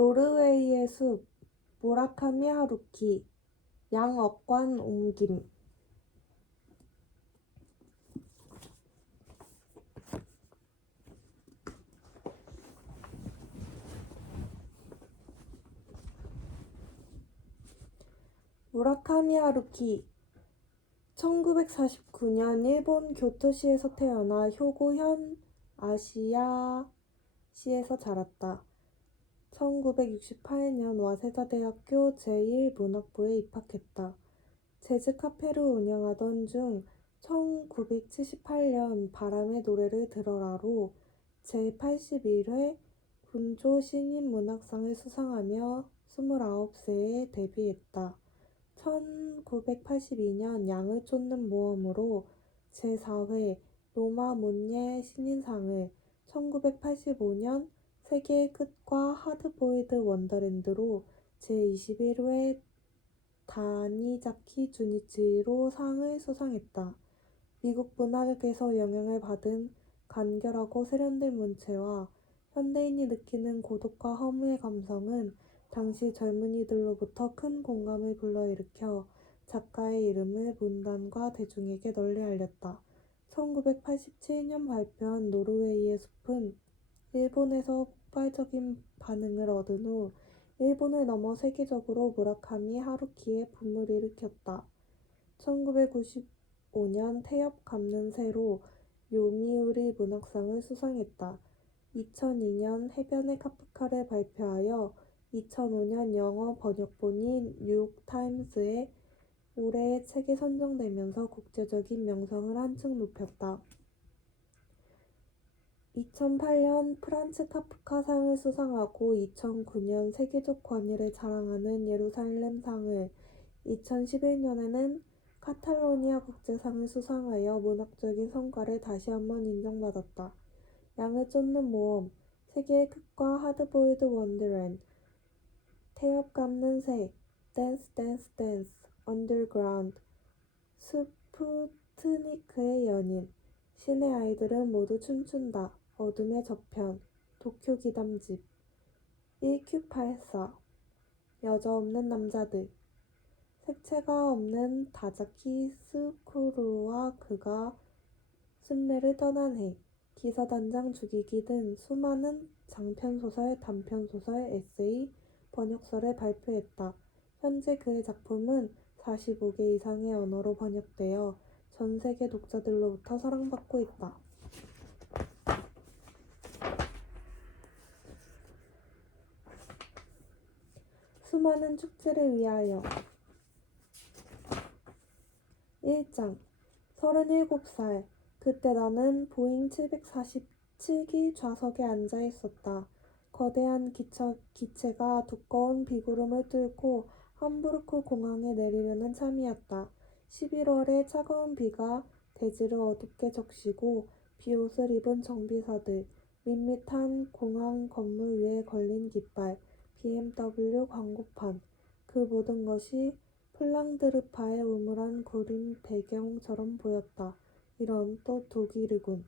노르웨이의 숲, 무라카미 하루키, 양억관 옮김. 무라카미 하루키, 1949년 일본 교토시에서 태어나 효고현 아시아시에서 자랐다. 1968년 와세다 대학교 제1문학부에 입학했다. 재즈 카페를 운영하던 중 1978년 바람의 노래를 들어라로 제81회 군조 신인문학상을 수상하며 29세에 데뷔했다. 1982년 양을 쫓는 모험으로 제4회 로마 문예 신인상을, 1985년 세계의 끝과 하드보일드 원더랜드로 제21회 다니자키 주니치로 상을 수상했다. 미국 문학에서 영향을 받은 간결하고 세련된 문체와 현대인이 느끼는 고독과 허무의 감성은 당시 젊은이들로부터 큰 공감을 불러일으켜 작가의 이름을 문단과 대중에게 널리 알렸다. 1987년 발표한 노르웨이의 숲은 일본에서 폭발적인 반응을 얻은 후 일본을 넘어 세계적으로 무라카미 하루키의 붐을 일으켰다. 1995년 태엽 감는 새로 요미우리 문학상을 수상했다. 2002년 해변의 카프카를 발표하여 2005년 영어 번역본인 뉴욕타임스의 올해의 책에 선정되면서 국제적인 명성을 한층 높였다. 2008년 프란츠 카프카상을 수상하고 2009년 세계적 권위를 자랑하는 예루살렘상을, 2011년에는 카탈로니아 국제상을 수상하여 문학적인 성과를 다시 한번 인정받았다. 양을 쫓는 모험, 세계의 끝과 하드보일드 원더랜드, 태엽 감는 새, 댄스 댄스 댄스, 언더그라운드, 스푸트니크의 연인, 신의 아이들은 모두 춤춘다, 어둠의 저편, 도쿄 기담집, 1984, 여자 없는 남자들, 색채가 없는 다자키 스쿠루와 그가 순례를 떠난 해, 기사단장 죽이기 등 수많은 장편소설, 단편소설, 에세이, 번역서를 발표했다. 현재 그의 작품은 45개 이상의 언어로 번역되어 전 세계 독자들로부터 사랑받고 있다. 수많은 축제를 위하여. 1장 37살. 그때 나는 보잉 747기 좌석에 앉아 있었다. 거대한 기체가 두꺼운 비구름을 뚫고 함부르크 공항에 내리려는 참이었다. 11월의 차가운 비가 대지를 어둡게 적시고 비옷을 입은 정비사들, 밋밋한 공항 건물 위에 걸린 깃발, BMW 광고판, 그 모든 것이 플랑드르파의 우물한 구름 배경처럼 보였다. 이런, 또 독일이군.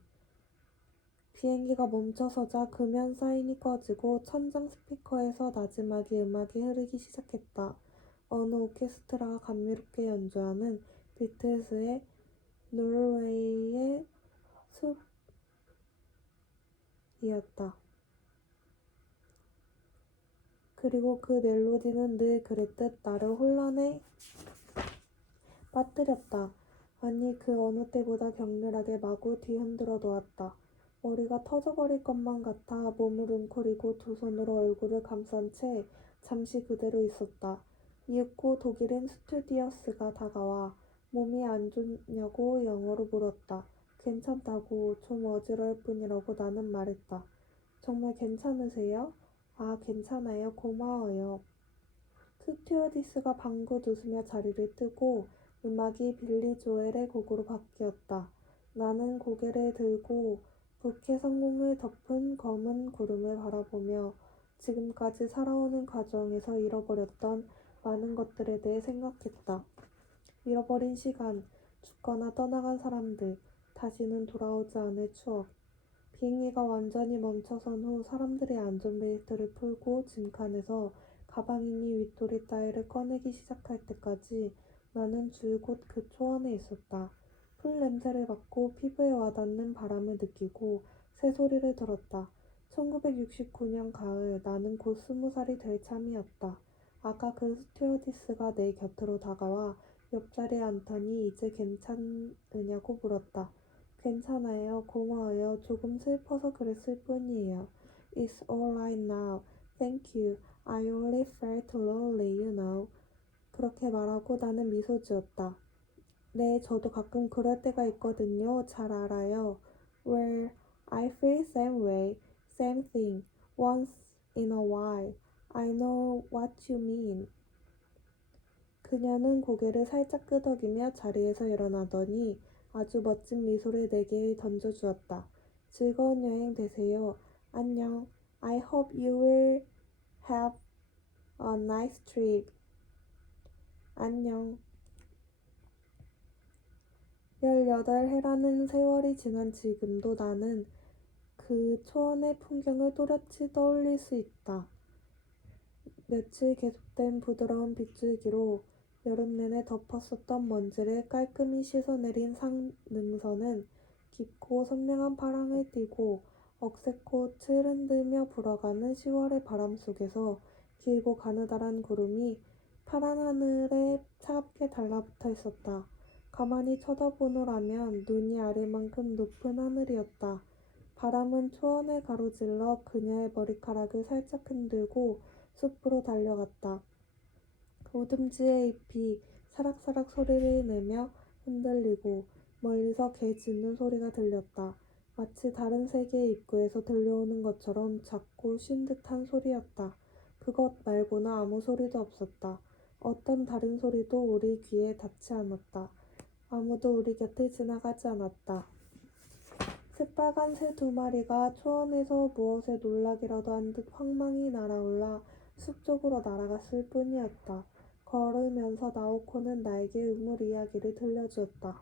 비행기가 멈춰서자 금연 사인이 꺼지고 천장 스피커에서 나지막이 음악이 흐르기 시작했다. 어느 오케스트라가 감미롭게 연주하는 비틀즈의 노르웨이의 숲이었다. 그리고 그 멜로디는 늘 그랬듯 나를 혼란에 빠뜨렸다. 아니, 그 어느 때보다 격렬하게 마구 뒤흔들어 놓았다. 머리가 터져버릴 것만 같아 몸을 웅크리고 두 손으로 얼굴을 감싼 채 잠시 그대로 있었다. 이윽고 독일인 스튜디어스가 다가와 몸이 안 좋냐고 영어로 물었다. 괜찮다고, 좀 어지러울 뿐이라고 나는 말했다. 정말 괜찮으세요? 아, 괜찮아요. 고마워요. 스튜어디스가 방긋 웃으며 자리를 뜨고 음악이 빌리 조엘의 곡으로 바뀌었다. 나는 고개를 들고 북해 상공을 덮은 검은 구름을 바라보며 지금까지 살아오는 과정에서 잃어버렸던 많은 것들에 대해 생각했다. 잃어버린 시간, 죽거나 떠나간 사람들, 다시는 돌아오지 않을 추억. 비행기가 완전히 멈춰선 후 사람들이 안전벨트를 풀고 짐칸에서 가방이니 윗도리 따위를 꺼내기 시작할 때까지 나는 줄곧 그 초원에 있었다. 풀 냄새를 맡고 피부에 와닿는 바람을 느끼고 새소리를 들었다. 1969년 가을, 나는 곧 20살이 될 참이었다. 아까 그 스튜어디스가 내 곁으로 다가와 옆자리에 앉더니 이제 괜찮으냐고 물었다. 괜찮아요. 고마워요. 조금 슬퍼서 그랬을 뿐이에요. It's alright now. Thank you. I only felt lonely, you know. 그렇게 말하고 나는 미소 지었다. 네, 저도 가끔 그럴 때가 있거든요. 잘 알아요. Well, I feel same way. Same thing. Once in a while. I know what you mean. 그녀는 고개를 살짝 끄덕이며 자리에서 일어나더니 아주 멋진 미소를 내게 던져주었다. 즐거운 여행 되세요. 안녕. I hope you will have a nice trip. 안녕. 18해라는 세월이 지난 지금도 나는 그 초원의 풍경을 또렷이 떠올릴 수 있다. 며칠 계속된 부드러운 빗줄기로 여름 내내 덮었었던 먼지를 깔끔히 씻어내린 상능선은 깊고 선명한 파랑을 띠고 억새 꽃을 흔들며 불어가는 10월의 바람 속에서 길고 가느다란 구름이 파란 하늘에 차갑게 달라붙어 있었다. 가만히 쳐다보노라면 눈이 아릴 만큼 높은 하늘이었다. 바람은 초원을 가로질러 그녀의 머리카락을 살짝 흔들고 숲으로 달려갔다. 오둠지의 잎이 사락사락 소리를 내며 흔들리고 멀리서 개 짖는 소리가 들렸다. 마치 다른 세계의 입구에서 들려오는 것처럼 작고 쉰 듯한 소리였다. 그것 말고는 아무 소리도 없었다. 어떤 다른 소리도 우리 귀에 닿지 않았다. 아무도 우리 곁을 지나가지 않았다. 새빨간 새 2마리가 초원에서 무엇에 놀라기라도 한 듯 황망히 날아올라 숲 쪽으로 날아갔을 뿐이었다. 걸으면서 나오코는 나에게 우물 이야기를 들려주었다.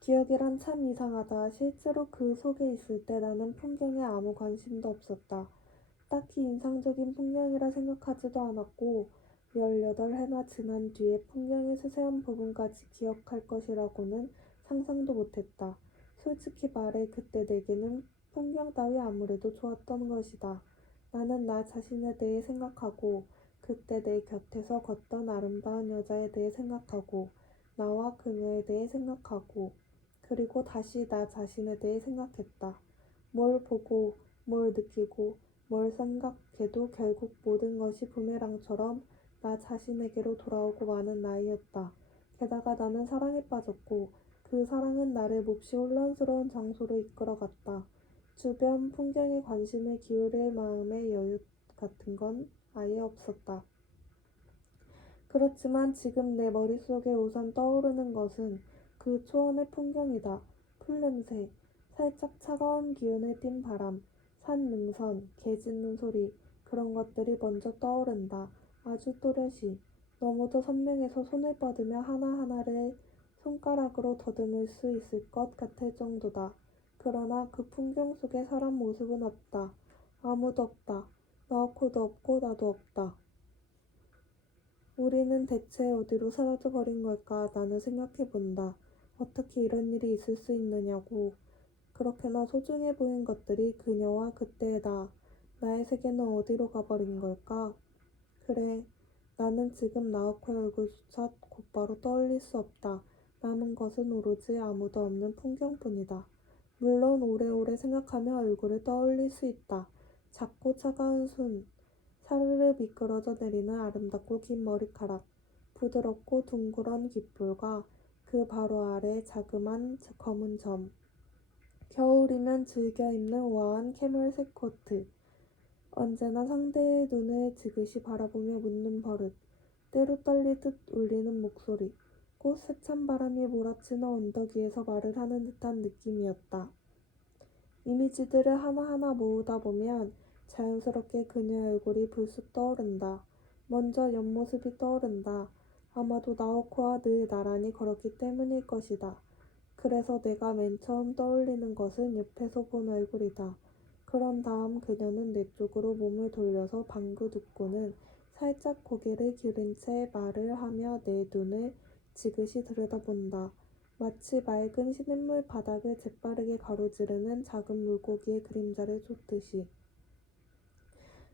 기억이란 참 이상하다. 실제로 그 속에 있을 때 나는 풍경에 아무 관심도 없었다. 딱히 인상적인 풍경이라 생각하지도 않았고 18해나 지난 뒤에 풍경의 세세한 부분까지 기억할 것이라고는 상상도 못했다. 솔직히 말해 그때 내게는 풍경 따위 아무래도 좋았던 것이다. 나는 나 자신에 대해 생각하고 그때 내 곁에서 걷던 아름다운 여자에 대해 생각하고 나와 그녀에 대해 생각하고 그리고 다시 나 자신에 대해 생각했다. 뭘 보고 뭘 느끼고 뭘 생각해도 결국 모든 것이 부메랑처럼 나 자신에게로 돌아오고 마는 나이였다. 게다가 나는 사랑에 빠졌고 그 사랑은 나를 몹시 혼란스러운 장소로 이끌어갔다. 주변 풍경에 관심을 기울일 마음의 여유 같은 건 아예 없었다. 그렇지만 지금 내 머릿속에 우선 떠오르는 것은 그 초원의 풍경이다. 풀냄새, 살짝 차가운 기운을 띤 바람, 산 능선, 개 짖는 소리, 그런 것들이 먼저 떠오른다. 아주 또렷이. 너무도 선명해서 손을 뻗으며 하나하나를 손가락으로 더듬을 수 있을 것 같을 정도다. 그러나 그 풍경 속에 사람 모습은 없다. 아무도 없다. 나오코도 없고 나도 없다. 우리는 대체 어디로 사라져버린 걸까? 나는 생각해본다. 어떻게 이런 일이 있을 수 있느냐고. 그렇게나 소중해 보인 것들이 그녀와 그때의 나, 나의 세계는 어디로 가버린 걸까? 그래, 나는 지금 나오코의 얼굴조차 곧바로 떠올릴 수 없다. 남은 것은 오로지 아무도 없는 풍경뿐이다. 물론 오래오래 생각하며 얼굴을 떠올릴 수 있다. 작고 차가운 손, 사르르 미끄러져 내리는 아름답고 긴 머리카락, 부드럽고 둥그런 귓볼과 그 바로 아래 자그만 검은 점, 겨울이면 즐겨 입는 우아한 캐멀색 코트, 언제나 상대의 눈을 지그시 바라보며 묻는 버릇, 때로 떨리듯 울리는 목소리, 곧 세찬 바람이 몰아치는 언덕 위에서 말을 하는 듯한 느낌이었다. 이미지들을 하나하나 모으다 보면 자연스럽게 그녀의 얼굴이 불쑥 떠오른다. 먼저 옆모습이 떠오른다. 아마도 나오코와 늘 나란히 걸었기 때문일 것이다. 그래서 내가 맨 처음 떠올리는 것은 옆에서 본 얼굴이다. 그런 다음 그녀는 내 쪽으로 몸을 돌려서 방긋 웃고는 살짝 고개를 기울인 채 말을 하며 내 눈을 지그시 들여다본다. 마치 맑은 시냇물 바닥을 재빠르게 가로지르는 작은 물고기의 그림자를 쫓듯이.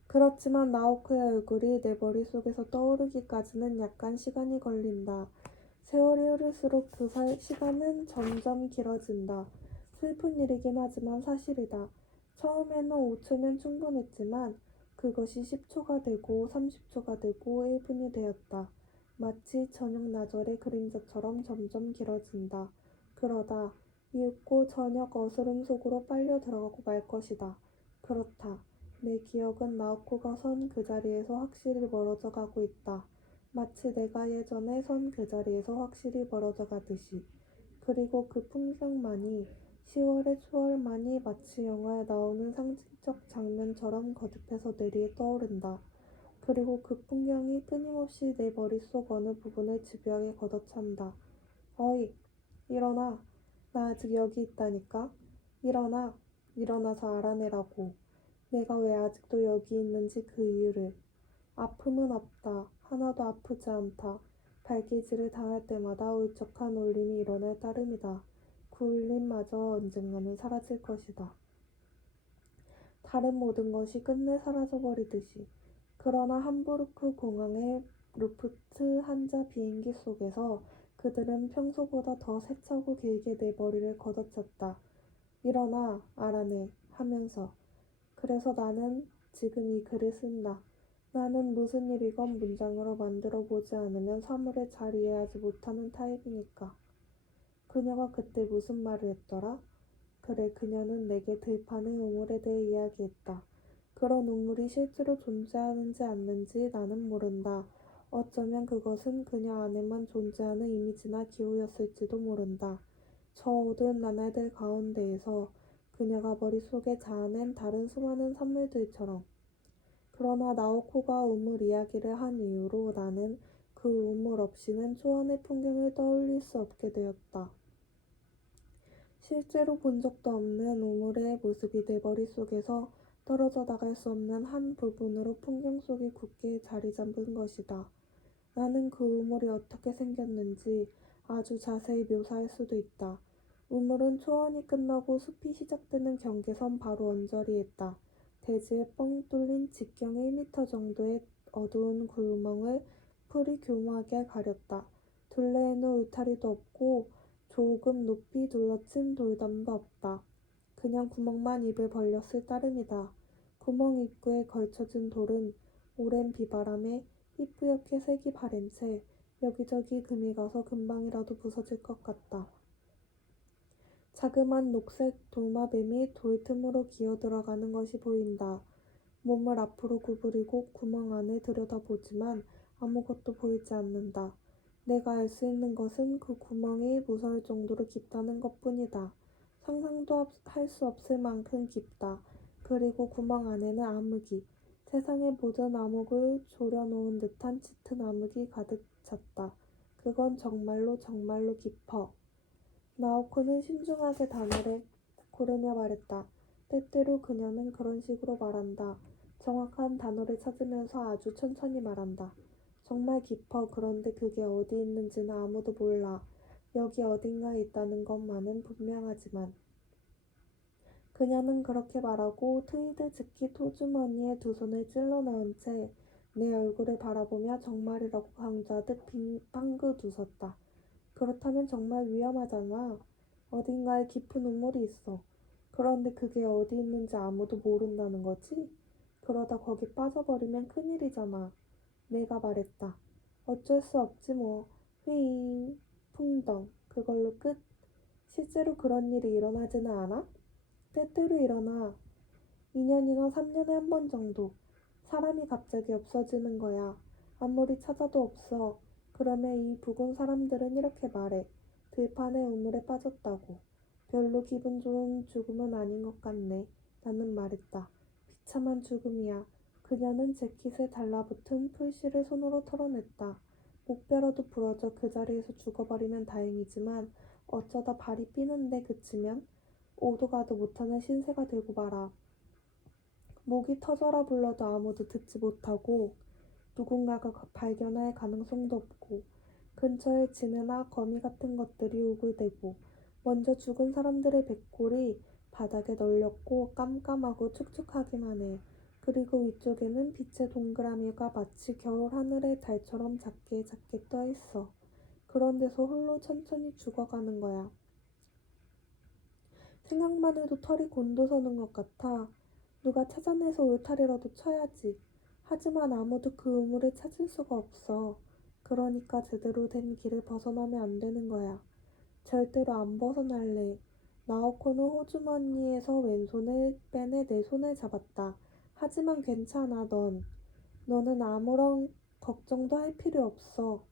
그렇지만 나오코의 얼굴이 내 머릿속에서 떠오르기까지는 약간 시간이 걸린다. 세월이 흐를수록 그 시간은 점점 길어진다. 슬픈 일이긴 하지만 사실이다. 처음에는 5초면 충분했지만 그것이 10초가 되고 30초가 되고 1분이 되었다. 마치 저녁 나절의 그림자처럼 점점 길어진다. 그러다 이윽고 저녁 어스름 속으로 빨려 들어가고 말 것이다. 그렇다. 내 기억은 나오코가 선 그 자리에서 확실히 멀어져 가고 있다. 마치 내가 예전에 선 그 자리에서 확실히 멀어져 가듯이. 그리고 그 풍경만이 10월의 초월만이 마치 영화에 나오는 상징적 장면처럼 거듭해서 뇌리에 떠오른다. 그리고 그 풍경이 끊임없이 내 머릿속 어느 부분을 집요하게 걷어찬다. 어이, 일어나. 나 아직 여기 있다니까. 일어나. 일어나서 알아내라고. 내가 왜 아직도 여기 있는지 그 이유를. 아픔은 없다. 하나도 아프지 않다. 발기질을 당할 때마다 울적한 울림이 일어날 따름이다. 그 울림마저 언젠가는 사라질 것이다. 다른 모든 것이 끝내 사라져버리듯이. 그러나 함부르크 공항의 루프트 한자 비행기 속에서 그들은 평소보다 더 세차고 길게 내 머리를 걷어찼다. 일어나, 알아내, 하면서. 그래서 나는 지금 이 글을 쓴다. 나는 무슨 일이건 문장으로 만들어 보지 않으면 사물을 잘 이해하지 못하는 타입이니까. 그녀가 그때 무슨 말을 했더라? 그래, 그녀는 내게 들판의 우물에 대해 이야기했다. 그런 우물이 실제로 존재하는지 않는지 나는 모른다. 어쩌면 그것은 그녀 안에만 존재하는 이미지나 기호였을지도 모른다. 저 어두운 나날들 가운데에서 그녀가 머릿속에 자아낸 다른 수많은 산물들처럼. 그러나 나오코가 우물 이야기를 한 이후로 나는 그 우물 없이는 초원의 풍경을 떠올릴 수 없게 되었다. 실제로 본 적도 없는 우물의 모습이 내 머릿속에서 떨어져 나갈 수 없는 한 부분으로 풍경 속에 굳게 자리 잡은 것이다. 나는 그 우물이 어떻게 생겼는지 아주 자세히 묘사할 수도 있다. 우물은 초원이 끝나고 숲이 시작되는 경계선 바로 언저리에 있다. 대지에 뻥 뚫린 직경 1미터 정도의 어두운 구멍을 풀이 교묘하게 가렸다. 둘레에는 울타리도 없고 조금 높이 둘러친 돌담도 없다. 그냥 구멍만 입을 벌렸을 따름이다. 구멍 입구에 걸쳐진 돌은 오랜 비바람에 희뿌옇게 색이 바랜 채 여기저기 금이 가서 금방이라도 부서질 것 같다. 자그만 녹색 도마뱀이 돌 틈으로 기어 들어가는 것이 보인다. 몸을 앞으로 구부리고 구멍 안을 들여다보지만 아무것도 보이지 않는다. 내가 알 수 있는 것은 그 구멍이 무서울 정도로 깊다는 것뿐이다. 상상도 할 수 없을 만큼 깊다. 그리고 구멍 안에는 암흑이, 세상의 모든 암흑을 졸여놓은 듯한 짙은 암흑이 가득 찼다. 그건 정말로 정말로 깊어. 나오코는 신중하게 단어를 고르며 말했다. 때때로 그녀는 그런 식으로 말한다. 정확한 단어를 찾으면서 아주 천천히 말한다. 정말 깊어. 그런데 그게 어디 있는지는 아무도 몰라. 여기 어딘가에 있다는 것만은 분명하지만. 그녀는 그렇게 말하고 트위드 지키 토주머니에 두 손을 찔러 넣은 채 내 얼굴을 바라보며 정말이라고 강조하듯 방긋 웃었다. 그렇다면 정말 위험하잖아. 어딘가에 깊은 우물이 있어. 그런데 그게 어디 있는지 아무도 모른다는 거지? 그러다 거기 빠져버리면 큰일이잖아. 내가 말했다. 어쩔 수 없지 뭐. 휘잉, 풍덩. 그걸로 끝. 실제로 그런 일이 일어나지는 않아? 때때로 일어나. 2년이나 3년에 한 번 정도. 사람이 갑자기 없어지는 거야. 아무리 찾아도 없어. 그러면 이 부근 사람들은 이렇게 말해. 들판에 우물에 빠졌다고. 별로 기분 좋은 죽음은 아닌 것 같네. 나는 말했다. 비참한 죽음이야. 그녀는 재킷에 달라붙은 풀씨를 손으로 털어냈다. 목뼈라도 부러져 그 자리에서 죽어버리면 다행이지만 어쩌다 발이 삐는데 그치면 오도 가도 못하는 신세가 되고 말아. 목이 터져라 불러도 아무도 듣지 못하고 누군가가 발견할 가능성도 없고 근처에 지네나 거미 같은 것들이 우글대고 먼저 죽은 사람들의 백골이 바닥에 널렸고 깜깜하고 축축하기만 해. 그리고 위쪽에는 빛의 동그라미가 마치 겨울 하늘의 달처럼 작게 작게 떠 있어. 그런 데서 홀로 천천히 죽어가는 거야. 생각만 해도 털이 곤두서는 것 같아. 누가 찾아내서 울타리라도 쳐야지. 하지만 아무도 그 우물을 찾을 수가 없어. 그러니까 제대로 된 길을 벗어나면 안 되는 거야. 절대로 안 벗어날래. 나오코는 호주머니에서 왼손을 빼내 내 손을 잡았다. 하지만 괜찮아, 너는 아무런 걱정도 할 필요 없어.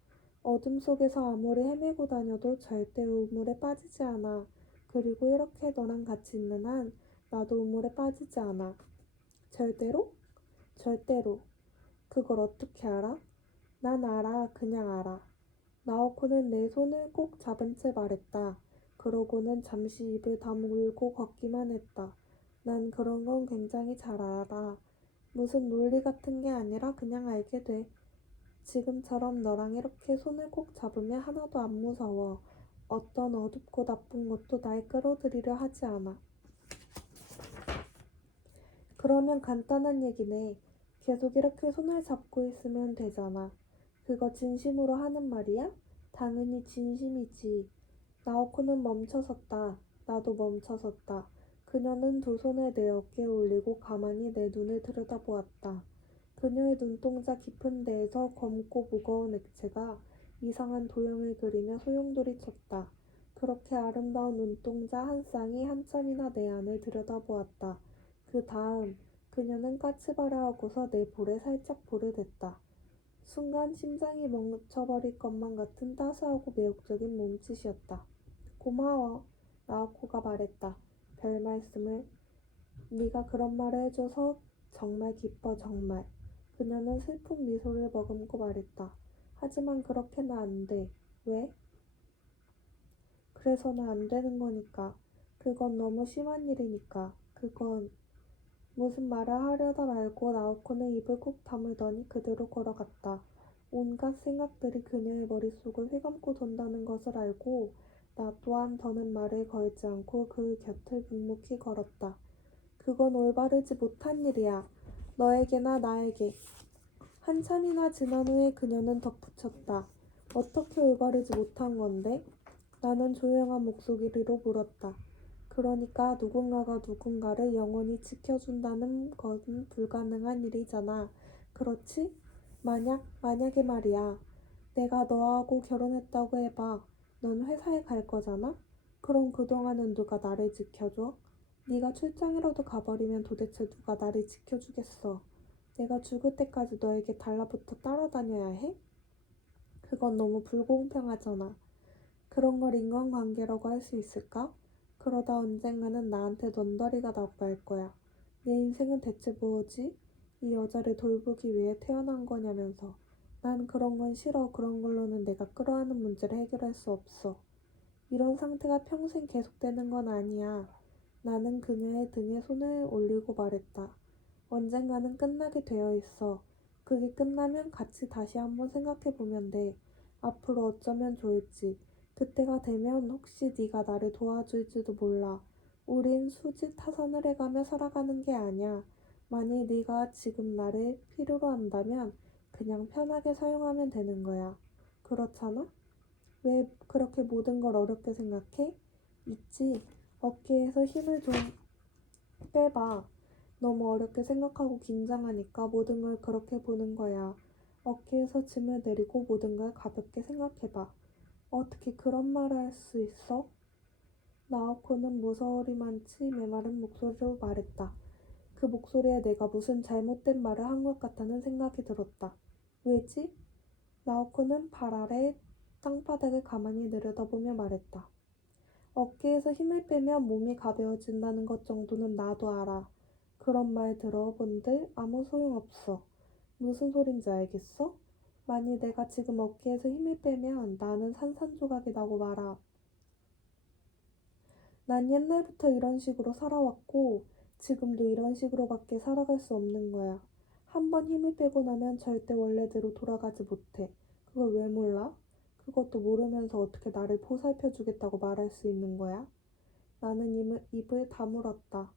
어둠 속에서 아무리 헤매고 다녀도 절대 우물에 빠지지 않아. 그리고 이렇게 너랑 같이 있는 한 나도 우물에 빠지지 않아. 절대로? 절대로. 그걸 어떻게 알아? 난 알아. 그냥 알아. 나오코는 내 손을 꼭 잡은 채 말했다. 그러고는 잠시 입을 다물고 걷기만 했다. 난 그런 건 굉장히 잘 알아. 무슨 논리 같은 게 아니라 그냥 알게 돼. 지금처럼 너랑 이렇게 손을 꼭 잡으면 하나도 안 무서워. 어떤 어둡고 나쁜 것도 날 끌어들이려 하지 않아. 그러면 간단한 얘기네. 계속 이렇게 손을 잡고 있으면 되잖아. 그거 진심으로 하는 말이야? 당연히 진심이지. 나오코는 멈춰섰다. 나도 멈춰섰다. 그녀는 두 손을 내 어깨에 올리고 가만히 내 눈을 들여다보았다. 그녀의 눈동자 깊은 데에서 검고 무거운 액체가 이상한 도형을 그리며 소용돌이쳤다. 그렇게 아름다운 눈동자 한 쌍이 한참이나 내 안을 들여다보았다. 그 다음 그녀는 까치발을 하고서 내 볼에 살짝 볼을 댔다. 순간 심장이 멈춰버릴 것만 같은 따스하고 매혹적인 몸짓이었다. 고마워. 나오코가 말했다. 별 말씀을. 네가 그런 말을 해줘서 정말 기뻐 정말. 그녀는 슬픈 미소를 머금고 말했다. 하지만 그렇게는 안 돼. 왜? 그래서는 안 되는 거니까. 그건 너무 심한 일이니까. 그건 무슨 말을 하려다 말고 나오코는 입을 꾹 다물더니 그대로 걸어갔다. 온갖 생각들이 그녀의 머릿속을 휘감고 돈다는 것을 알고 나 또한 더는 말을 걸지 않고 그 곁을 묵묵히 걸었다. 그건 올바르지 못한 일이야. 너에게나 나에게. 한참이나 지난 후에 그녀는 덧붙였다. 어떻게 올바르지 못한 건데? 나는 조용한 목소리로 물었다. 그러니까 누군가가 누군가를 영원히 지켜준다는 건 불가능한 일이잖아. 그렇지? 만약에 말이야. 내가 너하고 결혼했다고 해봐. 넌 회사에 갈 거잖아? 그럼 그동안은 누가 나를 지켜줘? 네가 출장이라도 가버리면 도대체 누가 나를 지켜주겠어? 내가 죽을 때까지 너에게 달라붙어 따라다녀야 해? 그건 너무 불공평하잖아. 그런 걸 인간관계라고 할 수 있을까? 그러다 언젠가는 나한테 넌더리가 나고 말 거야. 내 인생은 대체 뭐지? 이 여자를 돌보기 위해 태어난 거냐면서. 난 그런 건 싫어. 그런 걸로는 내가 끌어안은 문제를 해결할 수 없어. 이런 상태가 평생 계속되는 건 아니야. 나는 그녀의 등에 손을 올리고 말했다. 언젠가는 끝나게 되어 있어. 그게 끝나면 같이 다시 한번 생각해 보면 돼. 앞으로 어쩌면 좋을지. 그때가 되면 혹시 네가 나를 도와줄지도 몰라. 우린 수지 타산을 해가며 살아가는 게 아니야. 만일 네가 지금 나를 필요로 한다면 그냥 편하게 사용하면 되는 거야. 그렇잖아? 왜 그렇게 모든 걸 어렵게 생각해? 있지. 어깨에서 힘을 좀 빼봐. 너무 어렵게 생각하고 긴장하니까 모든 걸 그렇게 보는 거야. 어깨에서 짐을 내리고 모든 걸 가볍게 생각해봐. 어떻게 그런 말을 할 수 있어? 나오코는 무서워리만치 메마른 목소리로 말했다. 그 목소리에 내가 무슨 잘못된 말을 한 것 같다는 생각이 들었다. 왜지? 나오코는 발 아래 땅바닥을 가만히 내려다보며 말했다. 어깨에서 힘을 빼면 몸이 가벼워진다는 것 정도는 나도 알아. 그런 말 들어본들 아무 소용없어. 무슨 소린지 알겠어? 만일 내가 지금 어깨에서 힘을 빼면 나는 산산조각이 나고 말아. 난 옛날부터 이런 식으로 살아왔고 지금도 이런 식으로밖에 살아갈 수 없는 거야. 한번 힘을 빼고 나면 절대 원래대로 돌아가지 못해. 그걸 왜 몰라? 그것도 모르면서 어떻게 나를 보살펴 주겠다고 말할 수 있는 거야? 나는 입을 다물었다.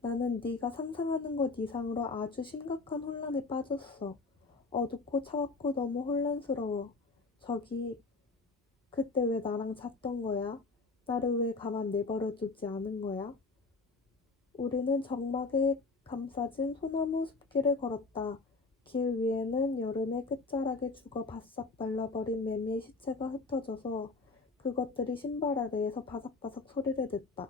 나는 네가 상상하는 것 이상으로 아주 심각한 혼란에 빠졌어. 어둡고 차갑고 너무 혼란스러워. 저기, 그때 왜 나랑 잤던 거야? 나를 왜 가만 내버려 두지 않은 거야? 우리는 적막에 감싸진 소나무 숲길을 걸었다. 길 위에는 여름의 끝자락에 죽어 바싹 말라버린 매미의 시체가 흩어져서 그것들이 신발 아래에서 바삭바삭 소리를 냈다.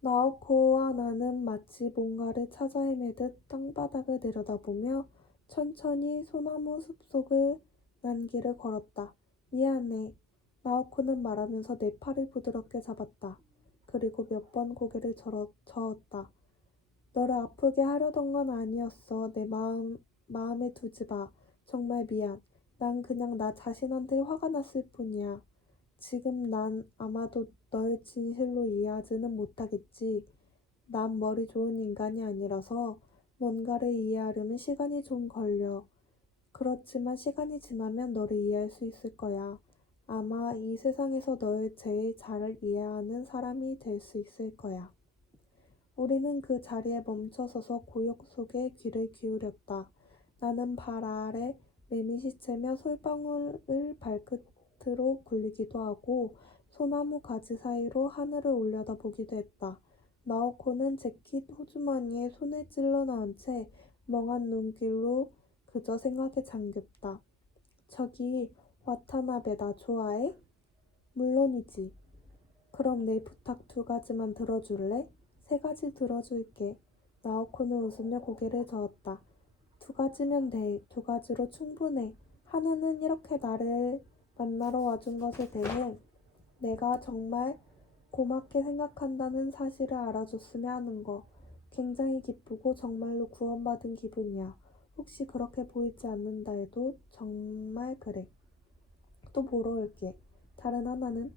나오코와 나는 마치 뭔가를 찾아 헤매듯 땅바닥을 내려다보며 천천히 소나무 숲속을 난 길을 걸었다. 미안해. 나오코는 말하면서 내 팔을 부드럽게 잡았다. 그리고 몇 번 고개를 저었다. 너를 아프게 하려던 건 아니었어. 내 마음에 두지 마. 정말 미안. 난 그냥 나 자신한테 화가 났을 뿐이야. 지금 난 아마도 널 진실로 이해하지는 못하겠지. 난 머리 좋은 인간이 아니라서 뭔가를 이해하려면 시간이 좀 걸려. 그렇지만 시간이 지나면 너를 이해할 수 있을 거야. 아마 이 세상에서 널 제일 잘 이해하는 사람이 될 수 있을 거야. 우리는 그 자리에 멈춰서서 고역 속에 귀를 기울였다. 나는 발 아래 매미 시체며 솔방울을 발끝으로 굴리기도 하고 소나무 가지 사이로 하늘을 올려다보기도 했다. 나오코는 재킷 호주머니에 손을 찔러 넣은 채 멍한 눈길로 그저 생각에 잠겼다. 저기 와타나베 나 좋아해? 물론이지. 그럼 내 부탁 두 가지만 들어줄래? 세 가지 들어줄게. 나오코는 웃으며 고개를 저었다. 두 가지면 돼. 두 가지로 충분해. 하나는 이렇게 나를 만나러 와준 것에 대해 내가 정말 고맙게 생각한다는 사실을 알아줬으면 하는 거. 굉장히 기쁘고 정말로 구원받은 기분이야. 혹시 그렇게 보이지 않는다 해도 정말 그래. 또 보러 올게. 다른 하나는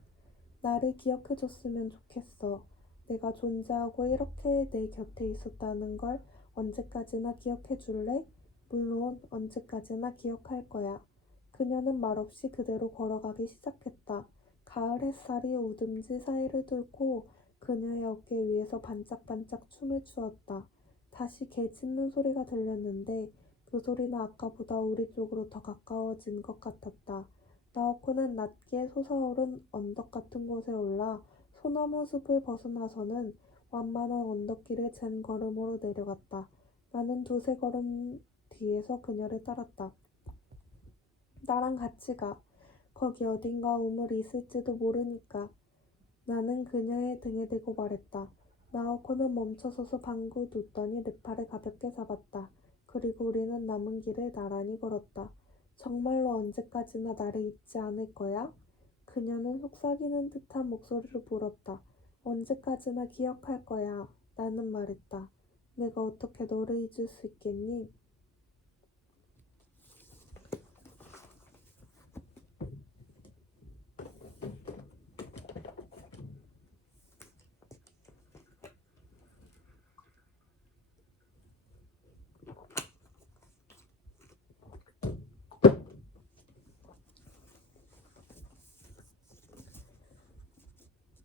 나를 기억해줬으면 좋겠어. 내가 존재하고 이렇게 내 곁에 있었다는 걸 언제까지나 기억해줄래? 물론 언제까지나 기억할 거야. 그녀는 말없이 그대로 걸어가기 시작했다. 가을 햇살이 우듬지 사이를 뚫고 그녀의 어깨 위에서 반짝반짝 춤을 추었다. 다시 개 짖는 소리가 들렸는데 그 소리는 아까보다 우리 쪽으로 더 가까워진 것 같았다. 나오코는 낮게 솟아오른 언덕 같은 곳에 올라 소나무 숲을 벗어나서는 완만한 언덕길을 젠 걸음으로 내려갔다. 나는 두세 걸음 뒤에서 그녀를 따랐다. 나랑 같이 가. 거기 어딘가 우물이 있을지도 모르니까. 나는 그녀의 등에 대고 말했다. 나오코는 멈춰서서 방긋 웃더니 내 팔을 가볍게 잡았다. 그리고 우리는 남은 길을 나란히 걸었다. 정말로 언제까지나 나를 잊지 않을 거야? 그녀는 속삭이는 듯한 목소리로 물었다. 언제까지나 기억할 거야. 나는 말했다. 내가 어떻게 너를 잊을 수 있겠니?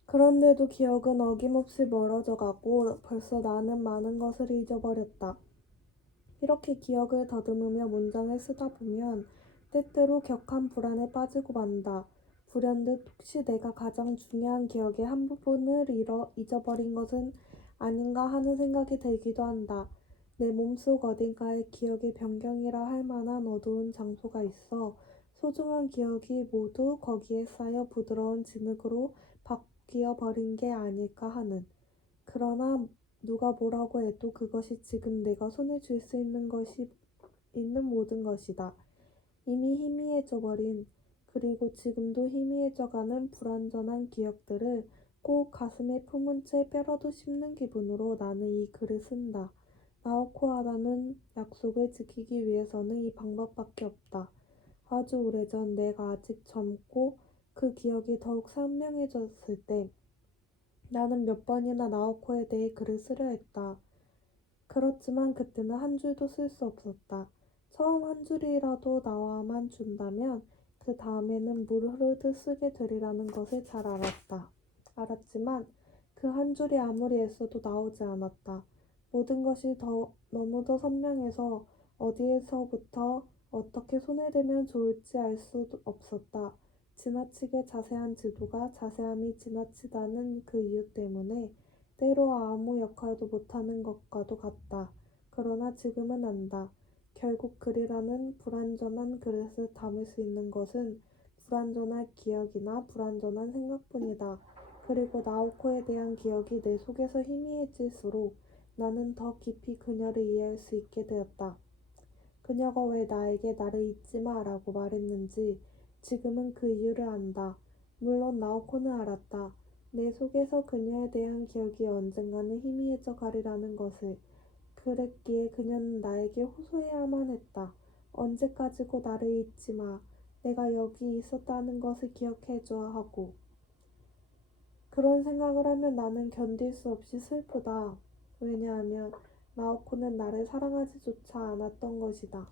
그런데도 기억은 어김없이 멀어져 가고 벌써 나는 많은 것을 잊어버렸다. 이렇게 기억을 더듬으며 문장을 쓰다 보면 때때로 격한 불안에 빠지고 만다. 불현듯 혹시 내가 가장 중요한 기억의 한 부분을 잊어버린 것은 아닌가 하는 생각이 들기도 한다. 내 몸속 어딘가에 기억의 변경이라 할 만한 어두운 장소가 있어 소중한 기억이 모두 거기에 쌓여 부드러운 진흙으로 바뀌어 버린 게 아닐까 하는. 그러나 누가 뭐라고 해도 그것이 지금 내가 손에 쥘 수 있는 모든 것이다. 이미 희미해져 버린, 그리고 지금도 희미해져가는 불완전한 기억들을 꼭 가슴에 품은 채 뼈라도 씹는 기분으로 나는 이 글을 쓴다. 나오코와 나는 약속을 지키기 위해서는 이 방법밖에 없다. 아주 오래전 내가 아직 젊고 그 기억이 더욱 선명해졌을 때 나는 몇 번이나 나오코에 대해 글을 쓰려 했다. 그렇지만 그때는 한 줄도 쓸 수 없었다. 처음 한 줄이라도 나와만 준다면 그 다음에는 물 흐르듯 쓰게 되리라는 것을 잘 알았지만 그 한 줄이 아무리 애써도 나오지 않았다. 모든 것이 너무도 선명해서 어디에서부터 어떻게 손에 대면 좋을지 알 수 없었다. 지나치게 자세한 지도가 자세함이 지나치다는 그 이유 때문에 때로 아무 역할도 못하는 것과도 같다. 그러나 지금은 안다. 결국 글이라는 불완전한 그릇을 담을 수 있는 것은 불완전한 기억이나 불완전한 생각뿐이다. 그리고 나오코에 대한 기억이 내 속에서 희미해질수록 나는 더 깊이 그녀를 이해할 수 있게 되었다. 그녀가 왜 나에게 나를 잊지 마라고 말했는지 지금은 그 이유를 안다. 물론 나오코는 알았다. 내 속에서 그녀에 대한 기억이 언젠가는 희미해져 가리라는 것을. 그랬기에 그녀는 나에게 호소해야만 했다. 언제까지고 나를 잊지 마. 내가 여기 있었다는 것을 기억해줘 하고. 그런 생각을 하면 나는 견딜 수 없이 슬프다. 왜냐하면 나오코는 나를 사랑하지조차 않았던 것이다.